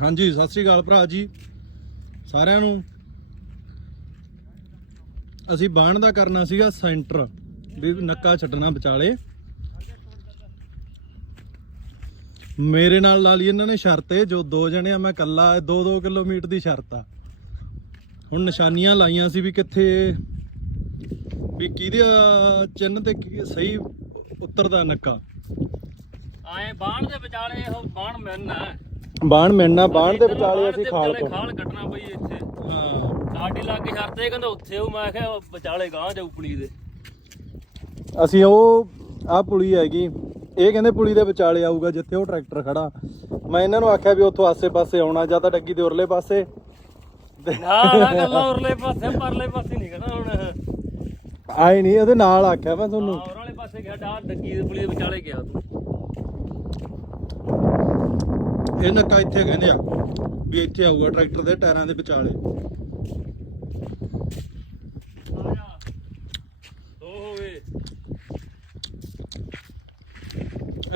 ਹਾਂਜੀ, ਸਤਿ ਸ੍ਰੀ ਅਕਾਲ ਭਰਾ ਜੀ। ਸਾਰਿਆਂ ਨੂੰ। ਅਸੀਂ ਬਾਣ ਦਾ ਕਰਨਾ ਸੀਗਾ ਸੈਂਟਰ, ਵੀ ਨੱਕਾ ਛੱਡਣਾ ਵਿਚਾਲੇ। ਮੇਰੇ ਨਾਲ ਲਾ ਲਈ ਇਹਨਾਂ ਨੇ ਸ਼ਰਤ ਏ ਜੋ ਦੋ ਜਣੇ ਆ, ਮੈਂ ਕੱਲਾ 2-2 ਕਿਲੋਮੀਟਰ ਦੀ ਸ਼ਰਤ ਆ। ਹੁਣ ਨਿਸ਼ਾਨੀਆਂ ਲਾਈਆਂ ਸੀ ਵੀ ਕਿੱਥੇ, ਵੀ ਕਿਹਦੇ ਚਿੰਨ ਤੇ ਕੀ- ਸਹੀ ਉਤਰਦਾ ਨੱਕਾ। ਆਏ ਬਾਣ ਦੇ ਵਿਚਾਲੇ ਉਹ ਬਾਣ ਮਿਲਣਾ। ਬਾਣ ਮਿਲਣਾ ਬਾਣ ਦੇ ਵਿਚਾਲੇ ਅਸੀਂ ਖਾਲ ਪਾਉਣਾ। ਖਾਲ ਕੱਟਣਾ ਪਈ ਇੱਥੇ। ਹਾਂ ਸਾਡੀ ਲਾਗੇ ਛੱਡਦੇ ਕਹਿੰਦਾ ਉੱਥੇ ਉਹ ਮੈਂ ਕਿਹਾ ਵਿਚਾਲੇ ਗਾਂ ਜਾਊ ਪੁਲੀ ਦੇ। ਅਸੀਂ ਉਹ ਆ ਪੁਲੀ ਹੈਗੀ। ਇਹ ਕਹਿੰਦੇ ਪੁਲੀ ਦੇ ਵਿਚਾਲੇ ਆਊਗਾ ਜਿੱਥੇ ਉਹ ਟਰੈਕਟਰ ਖੜਾ। ਮੈਂ ਇਹਨਾਂ ਨੂੰ ਆਖਿਆ ਵੀ ਉੱਥੋਂ ਆਸੇ-ਪਾਸੇ ਆਉਣਾ ਜਾਂ ਤਾਂ ਡੱਗੀ ਦੇ ਉਰਲੇ ਪਾਸੇ। ਨਾ ਨਾ ਗੱਲਾਂ ਉਰਲੇ ਪਾਸੇ ਪਰਲੇ ਪਾਸੇ ਨਹੀਂ ਕਹਿੰਦਾ ਹੁਣ। ਆਏ ਨਹੀਂ ਉਹਦੇ ਨਾਲ ਆਖਿਆ ਮੈਂ ਤੁਹਾਨੂੰ। ਹੋਰ ਵਾਲੇ ਪਾਸੇ ਗਿਆ ਡਾਰ ਡੱਗੀ ਦੇ ਪੁਲੀ ਦੇ ਵਿਚਾਲੇ ਗਿਆ ਤੂੰ। ਇਹ ਨੱਕਾ ਇੱਥੇ ਕਹਿੰਦੇ ਆ ਵੀ ਇੱਥੇ ਆਊਗਾ ਟਰੈਕਟਰ ਦੇ ਟਾਇਰਾਂ ਦੇ ਵਿਚਾਲੇ।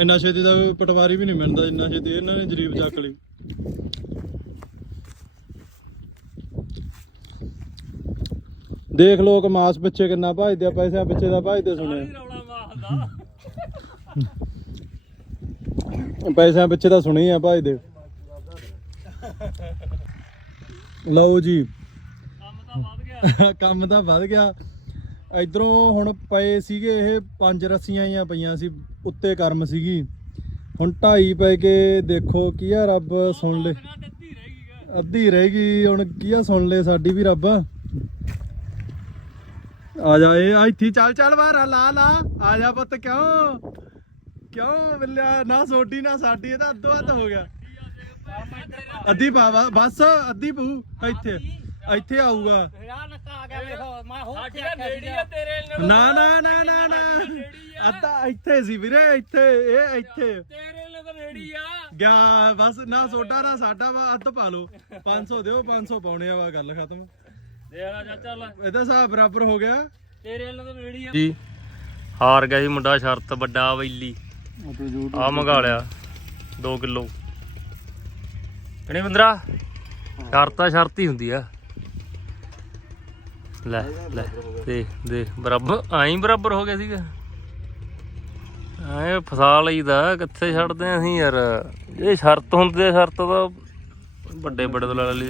ਇੰਨਾ ਛੇਤੀ ਦਾ ਪਟਵਾਰੀ ਵੀ ਨਹੀਂ ਮਿਲਦਾ, ਇੰਨਾ ਛੇਤੀ ਇਹਨਾਂ ਨੇ ਜਰੀਬ ਚੱਕ ਲਈ। ਦੇਖ ਲੋਕ ਮਾਸ ਪਿੱਛੇ ਕਿੰਨਾ ਭਜਦੇ ਆ, ਪੈਸਿਆਂ ਪਿੱਛੇ ਦਾ ਭਜਦੇ ਸੁਣਿਆ। ਸਾਰੀ ਰੌਲਾ ਮਾਰਦਾ। ਪੈਸਿਆਂ ਪਿੱਛੇ ਤਾਂ ਸੁਣੀ ਆ ਭਜਦੇ ਲਓ ਜੀ। ਕੰਮ ਤਾਂ ਵੱਧ ਗਿਆ। ਇਧਰੋਂ ਹੁਣ ਪਏ ਸੀਗੇ ਇਹ ਪੰਜ ਰੱਸੀਆਂ ਹੀ ਪਈਆਂ ਸੀ, ਉੱਤੇ ਕਰਮ ਸੀਗੀ। ਹੁਣ ਢਾਈ ਪੈ ਕੇ ਦੇਖੋ ਕੀ ਆ ਰੱਬ ਸੁਣ ਲੈ। ਅੱਧੀ ਰਹਿ ਗਈ, ਹੁਣ ਕੀ ਆ ਸੁਣ ਲੈ ਸਾਡੀ ਵੀ ਰੱਬ। ਆ ਜਾ ਇਹ ਇੱਥੇ ਚੱਲ ਚੱਲ ਬਾਹਰ ਲਾ ਲਾ। ਆ ਜਾ ਪੁੱਤ, ਕਿਉਂ? ਕਿਉਂ ਬਿੱਲਿਆ ਨਾ ਸੋਡੀ ਨਾ ਸਾਡੀ ਇਹ ਤਾਂ ਅੱਧੋ ਅੱਧ ਹੋ ਗਿਆ। ਅੱਧੀ ਪਾਵਾ ਬਸ ਅੱਧੀ ਪੂ ਇੱਥੇ ਇੱਥੇ ਆਊਗਾ। ਨਾ ਨਾ ਨਾ ਨਾ ਨਾ। ਅੱਧਾ ਇੱਥੇ ਸੀ ਵੀਰੇ ਇੱਥੇ ਇਹ ਇੱਥੇ। ਤੇਰੇ ਨਾਲ ਤਾਂ ਨੇੜੀ ਆ। ਗਿਆ ਬਸ ਨਾ ਸੋਡਾ ਨਾ ਸਾਡਾ ਵਾ ਅੱਧ ਪਾ ਲਓ। 500 ਦਿਓ 500 ਪਾਉਣੇ ਆ ਵਾ ਗੱਲ ਖਤਮ। ਦੇਖ ਲੈ ਚਾਚਾ ਲੈ ਇਹਦਾ ਹਿਸਾਬ ਬਰਾਬਰ ਹੋ ਗਿਆ। ਤੇਰੇ ਨਾਲ ਤਾਂ ਨੇੜੀ ਆ। ਜੀ। ਹਾਰ ਗਿਆ ਸੀ ਮੁੰਡਾ ਸ਼ਰਤ ਵੱਡਾ ਵੈਲੀ ਆ ਮੰਗਾ ਲਿਆ। 2 ਕਿਲੋ। ਕਿਹਨੇ ਬੰਦਰਾ ਸ਼ਰਤਾ ਸ਼ਰਤ ਹੀ ਹੁੰਦੀ ਆ। ਲੈ ਲੈ ਦੇ ਦੇ ਬਰਾਬਰ ਆਈ ਬਰਾਬਰ ਹੋ ਗਿਆ ਸੀਗਾ। ਐ ਫਸਾ ਲਈਦਾ, ਕਿੱਥੇ ਛੱਡਦੇ ਆਂ ਅਸੀਂ ਯਾਰ? ਇਹ ਸ਼ਰਤ ਹੁੰਦੀ ਆ, ਸ਼ਰਤ ਤਾਂ ਵੱਡੇ ਵੱਡੇ ਤੋਂ ਲੈ ਲਈ।